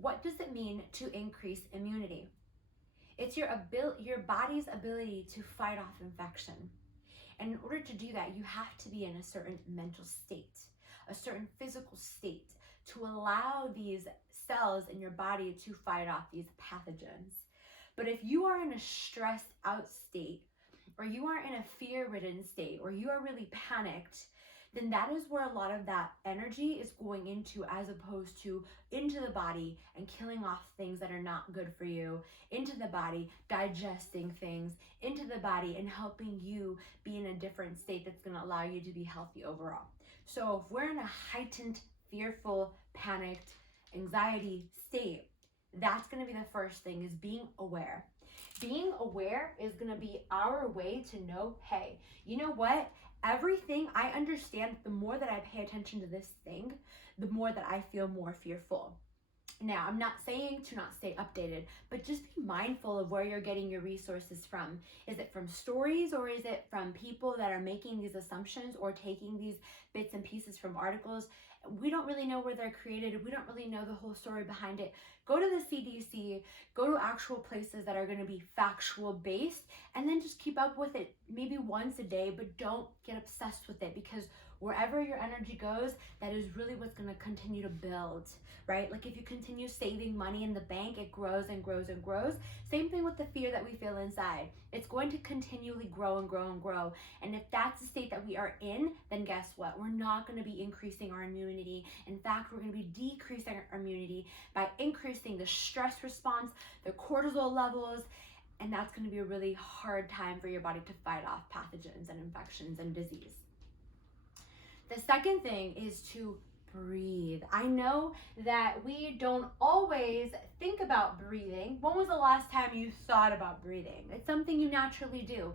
what does it mean to increase immunity? It's your body's ability to fight off infection. And in order to do that, you have to be in a certain mental state, a certain physical state to allow these cells in your body to fight off these pathogens. But if you are in a stressed out state, or you are in a fear-ridden state, or you are really panicked, then that is where a lot of that energy is going into, as opposed to into the body and killing off things that are not good for you, into the body, digesting things, into the body, and helping you be in a different state that's going to allow you to be healthy overall. So if we're in a heightened, fearful, panicked, anxiety state, that's going to be the first thing, is being aware. Being aware is going to be our way to know, hey, you know what? Everything I understand, the more that I pay attention to this thing, the more that I feel more fearful. Now, I'm not saying to not stay updated, but just be mindful of where you're getting your resources from. Is it from stories, or is it from people that are making these assumptions or taking these bits and pieces from articles? We don't really know where they're created. We don't really know the whole story behind it. Go to the CDC, go to actual places that are going to be factual based, and then just keep up with it maybe once a day, but don't get obsessed with it, because wherever your energy goes, that is really what's going to continue to build, right? Like if you continue saving money in the bank, it grows and grows and grows. Same thing with the fear that we feel inside. It's going to continually grow and grow and grow. And if that's the state that we are in, then guess what? We're not going to be increasing our immunity. In fact, we're going to be decreasing our immunity by increasing the stress response, the cortisol levels, and that's going to be a really hard time for your body to fight off pathogens and infections and disease. The second thing is to breathe. I know that we don't always think about breathing. When was the last time you thought about breathing? It's something you naturally do.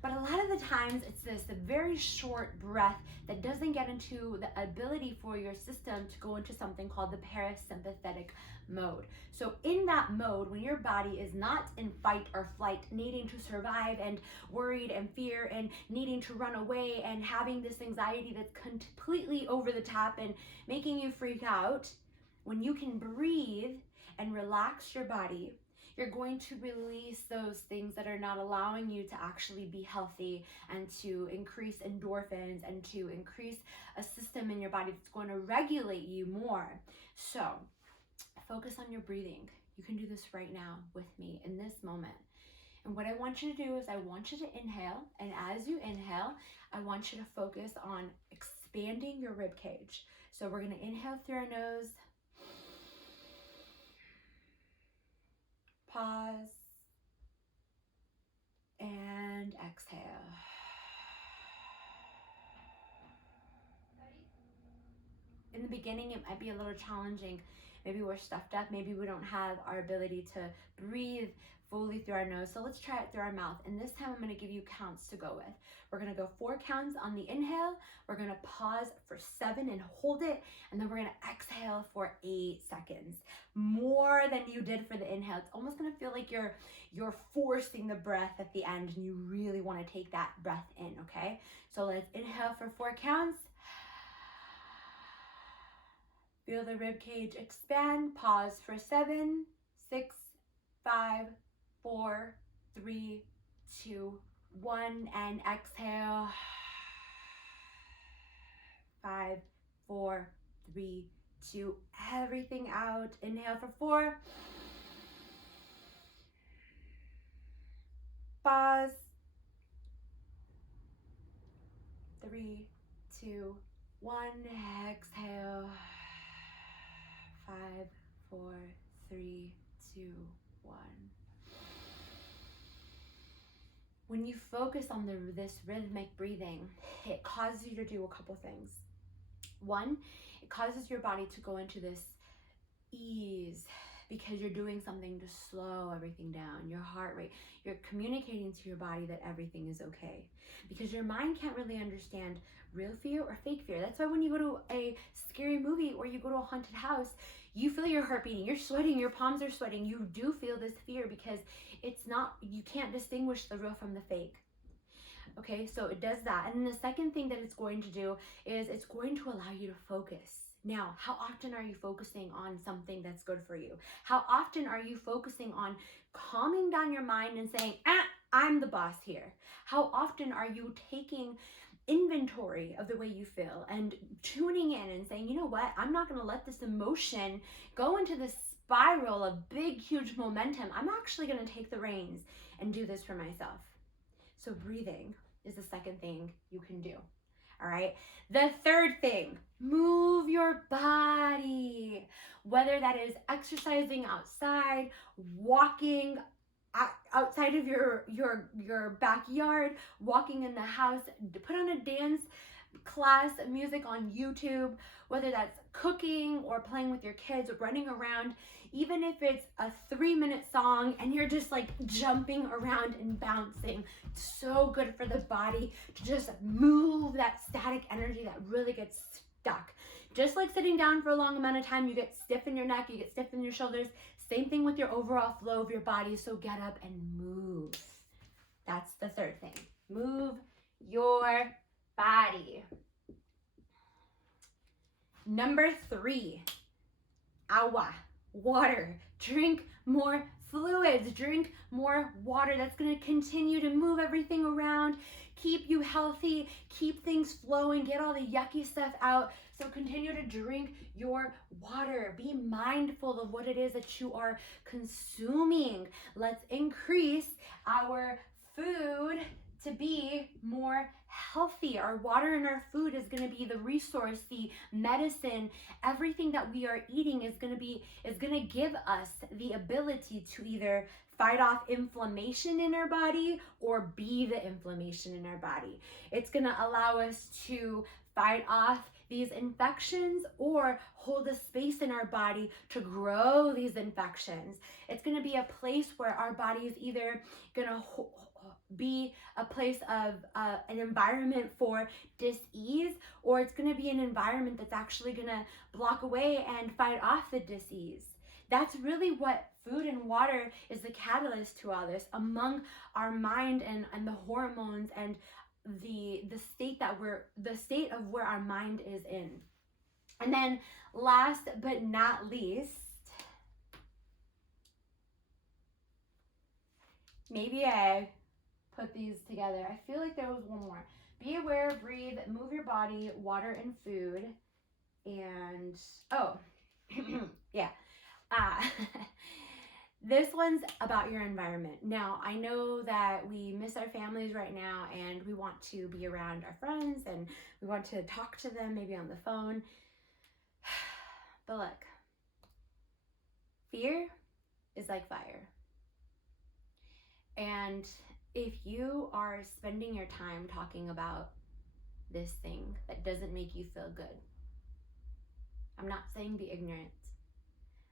But a lot of the times it's the very short breath that doesn't get into the ability for your system to go into something called the parasympathetic mode. So in that mode, when your body is not in fight or flight, needing to survive and worried and fear and needing to run away and having this anxiety that's completely over the top and making you freak out, when you can breathe and relax your body, you're going to release those things that are not allowing you to actually be healthy, and to increase endorphins and to increase a system in your body that's going to regulate you more. So focus on your breathing. You can do this right now with me in this moment. And what I want you to do is I want you to inhale. And as you inhale, I want you to focus on expanding your rib cage. So we're going to inhale through our nose. Pause and exhale. In the beginning, it might be a little challenging. Maybe we're stuffed up. Maybe we don't have our ability to breathe fully through our nose. So let's try it through our mouth. And this time I'm going to give you counts to go with. We're going to go 4 counts on the inhale. We're going to pause for 7 and hold it. And then we're going to exhale for 8 seconds. More than you did for the inhale. It's almost going to feel like you're forcing the breath at the end, and you really want to take that breath in, okay? So let's inhale for 4 counts. Feel the rib cage expand. Pause for 7, 6, 5, 4, 3, 2, 1, and exhale. 5, 4, 3, 2, everything out. Inhale for 4. Pause. 3, 2, 1. Exhale. 5, 4, 3, 2, 1. When you focus on this rhythmic breathing, it causes you to do a couple things. One, it causes your body to go into this ease, because you're doing something to slow everything down, your heart rate. You're communicating to your body that everything is okay, because your mind can't really understand real fear or fake fear. That's why when you go to a scary movie or you go to a haunted house, you feel your heart beating, you're sweating, your palms are sweating. You do feel this fear because you can't distinguish the real from the fake. Okay, so it does that. And the second thing that it's going to do is it's going to allow you to focus. Now, how often are you focusing on something that's good for you? How often are you focusing on calming down your mind and saying, I'm the boss here? How often are you taking inventory of the way you feel and tuning in and saying, you know what, I'm not going to let this emotion go into this spiral of big, huge momentum. I'm actually going to take the reins and do this for myself. So breathing is the second thing you can do. All right. The third thing, move your body. Whether that is exercising outside, walking outside of your backyard, walking in the house, put on a dance class, music on YouTube, whether that's cooking or playing with your kids, running around, even if it's a 3-minute song and you're just like jumping around and bouncing. It's so good for the body to just move that static energy that really gets stuck. Just like sitting down for a long amount of time, you get stiff in your neck, you get stiff in your shoulders. Same thing with your overall flow of your body. So get up and move. That's the third thing. Move your body. Number 3, agua, water. Drink more fluids, drink more water. That's going to continue to move everything around, keep you healthy, keep things flowing, get all the yucky stuff out. So continue to drink your water. Be mindful of what it is that you are consuming. Let's increase our food to be more healthy. Our water and our food is going to be the resource, the medicine. Everything that we are eating is going to give us the ability to either fight off inflammation in our body or be the inflammation in our body. It's going to allow us to fight off these infections or hold a space in our body to grow these infections. It's going to be a place where our body is either going to be a place of an environment for dis-ease, or it's going to be an environment that's actually going to block away and fight off the dis-ease. That's really what food and water is, the catalyst to all this, among our mind and the hormones and the state of where our mind is in. And then last but not least, maybe I put these together. I feel like there was one more. Be aware, breathe, move your body, water and food. And yeah. This one's about your environment. Now, I know that we miss our families right now and we want to be around our friends and we want to talk to them maybe on the phone. But look, fear is like fire. And if you are spending your time talking about this thing that doesn't make you feel good, I'm not saying be ignorant,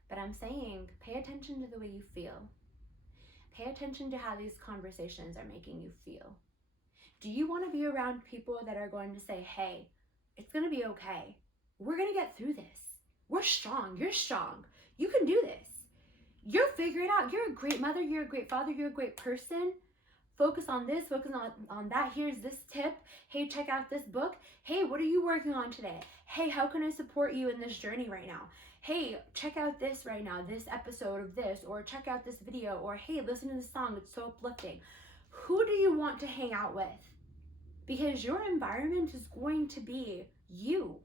but I'm saying pay attention to the way you feel. Pay attention to how these conversations are making you feel. Do you want to be around people that are going to say, hey, it's going to be okay. We're going to get through this. We're strong. You're strong. You can do this. You'll figure it out. You're a great mother. You're a great father. You're a great person. Focus on this, focus on that. Here's this tip. Hey, check out this book. Hey, what are you working on today? Hey, how can I support you in this journey right now? Hey, check out this right now, this episode of this, or check out this video, or hey, listen to this song, it's so uplifting. Who do you want to hang out with? Because your environment is going to be you.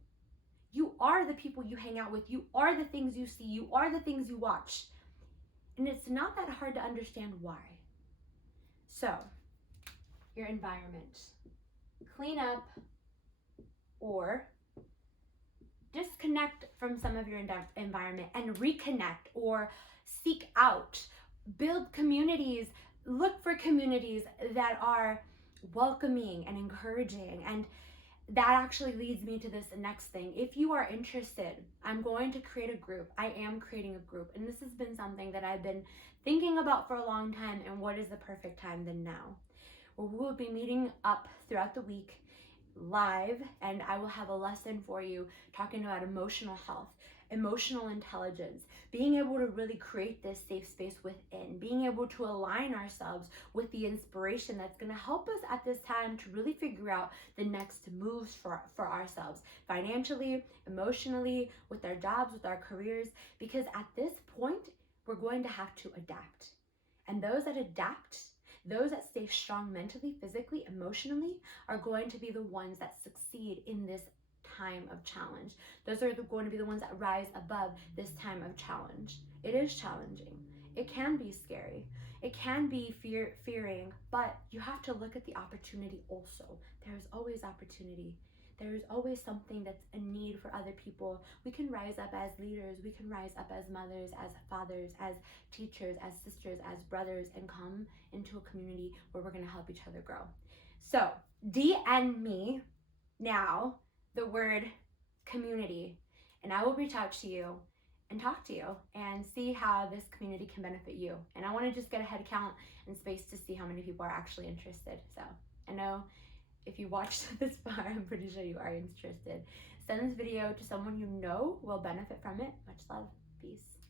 You are the people you hang out with. You are the things you see. You are the things you watch. And it's not that hard to understand why. So, your environment. Clean up or disconnect from some of your environment and reconnect or seek out. Build communities. Look for communities that are welcoming and encouraging. And that actually leads me to this next thing. If you are interested, I'm going to create a group. I am creating a group. And this has been something that I've been thinking about for a long time. And what is the perfect time than now? Where we will be meeting up throughout the week live, and I will have a lesson for you talking about emotional health. emotional intelligence, being able to really create this safe space within, being able to align ourselves with the inspiration that's going to help us at this time to really figure out the next moves for ourselves, financially, emotionally, with our jobs, with our careers, because at this point, we're going to have to adapt. And those that adapt, those that stay strong mentally, physically, emotionally, are going to be the ones that succeed in this time of challenge. Those are going to be the ones that rise above this time of challenge. It is challenging. It can be scary. It can be fearing, but you have to look at the opportunity also. There's always opportunity. There's always something that's a need for other people. We can rise up as leaders. We can rise up as mothers, as fathers, as teachers, as sisters, as brothers, and come into a community where we're going to help each other grow. So DM me now the word community, and I will reach out to you and talk to you and see how this community can benefit you. And I want to just get a head count and space to see how many people are actually interested. So I know if you watched this far, I'm pretty sure you are interested. Send this video to someone you know will benefit from it. Much love. Peace.